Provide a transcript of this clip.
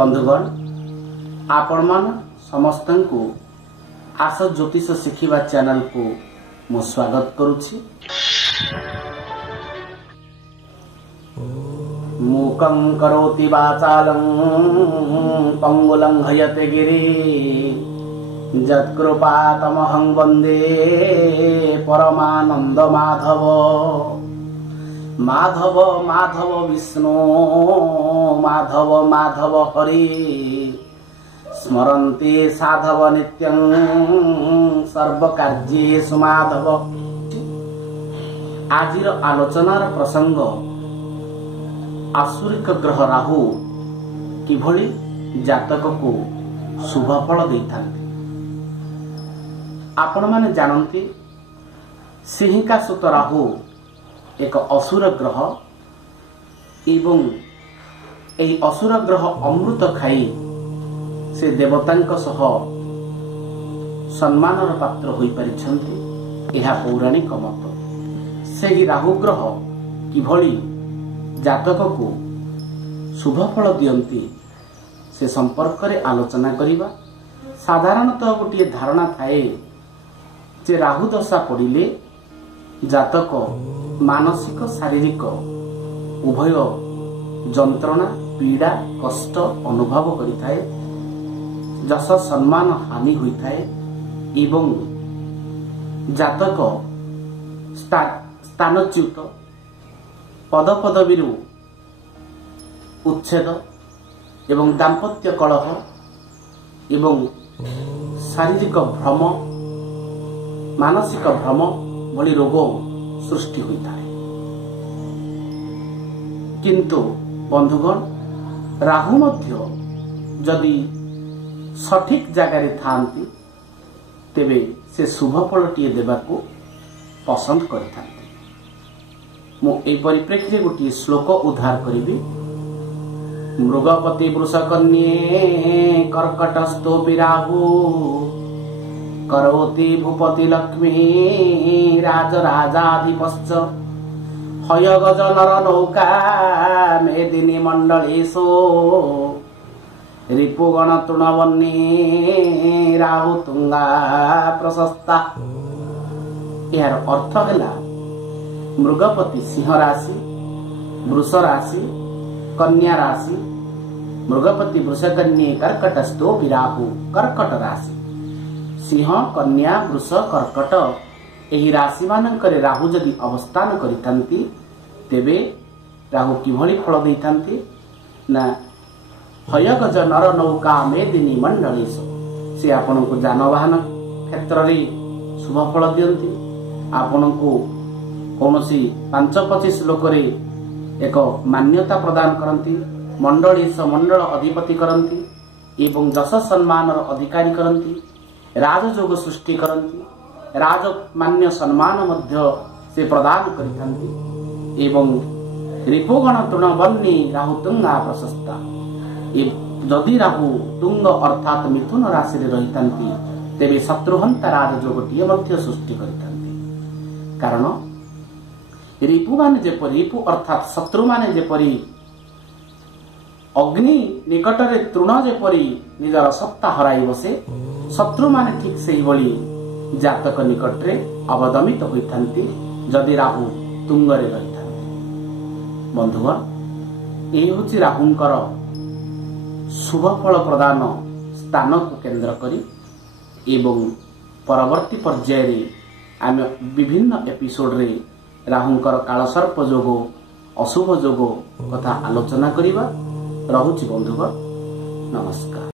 बंधुगण आपण मान समस्त को आस ज्योतिष शिखिबा चैनल को मु स्वागत करुछि। मूकं करोति वाचालं पंगुलं हयते गिरि यत्कृपातमहं वन्दे परमानंद माधव। माधव माधव विष्णु माधव माधव हरि स्मरन्ति साधव नित्यं सर्वकार्येषु माधव। आजिर आलोचनार प्रसंग आसुरिक ग्रह राहु किभଳି जातक को शुभ फल देइथांती। आपण माने जानंती सिंहिका सुत राहु एक असुर ग्रह एवं एही असुर ग्रह अमृत खाई से देवतांक सह सम्मानर पात्र होई परिछंती। एहा पौराणिक मत। सेही राहु ग्रह किभଳି जातक को शुभ फल दियंती से संपर्क रे आलोचना करिबा। साधारणतः गोटे धारणा थाए जे राहु दशा पड़िले जातक मानसिक शारीरिक उभय जंत्रणा पीड़ा कष्ट अनुभव करिथाए, जस सम्मान हानि होइथाए एवं जातक स्थानच्युत पद पदवी उच्छेद एवं दाम्पत्य कलह एवं शारीरिक भ्रम मानसिक भ्रम भली रोग सृष्टि होता है। किंतु बंधुगण राहु मध्य जदि सठिक जगार थांती तेबे से शुभ फल टीए देबाकू पसंद करिथांती। मु एई परिप्रेक्षी रे गोटे श्लोक उद्धार करिबी। मृगपति वृषकन्ये कर्कटस्थोपि राहु करोति भूपति लक्ष्मी राजराजाधिपश्च हयगज नर नौका मेदिनी मंडलेशो रिपुगण तृणवन्नी राहु तुंगा प्रशस्ता। यार अर्थ है मृगपति सिंह राशि, वृष राशि, कन्या राशि, मृगपति वृषकन्ये कर्कटस्थो विराहु कर्कट राशि। सिंह कन्या वृष कर्कट एही राशि मानकरे राहु जदि अवस्थान करिथांती तेबे राहु किभଳି फल दैथांती ना हयगज नर नौका मेदिनी मंडलेश। से आपन को जानवाहन क्षेत्र रे शुभ फल दियंती। आपन को कौनसी 5-25 लोक रे एक मान्यता प्रदान करंती। मंडलेश मंडल अधिपति करंती एवं जस सम्मान अधिकारी करंती। राजयोग सृष्टि करंती। राजमान्य सम्मान मध्य से प्रदान करिथांती एवं रिपुगण तृणवन्नी राहु तुंगा प्रशस्ता। जदि राहु तुंग अर्थात मिथुन राशि रे रहितांती तेबे शत्रुहंता राजयोगटीए मध्य सृष्टि करिथांती। कारण रिपु माने जेपरि रिपु अर्थात शत्रु माने जेपरि अग्नि निकट रे तृण जेपरि निजर सत्ता हराई बसे शत्रु माने ठीक सेही भली जातक निकट रे अवदमित होइथांती जदि राहु तुंग रे रहिथांती। बंधुगण एही होछि राहुंकर शुभ फल प्रदान स्थान को केंद्र करी एवं परवर्ती पर्याय रे आमे विभिन्न एपिसोड रे राहुंकर कालसर्प जोग अशुभ जोग कथा आलोचना करिबा। रहुछि बंधुगण, नमस्कार।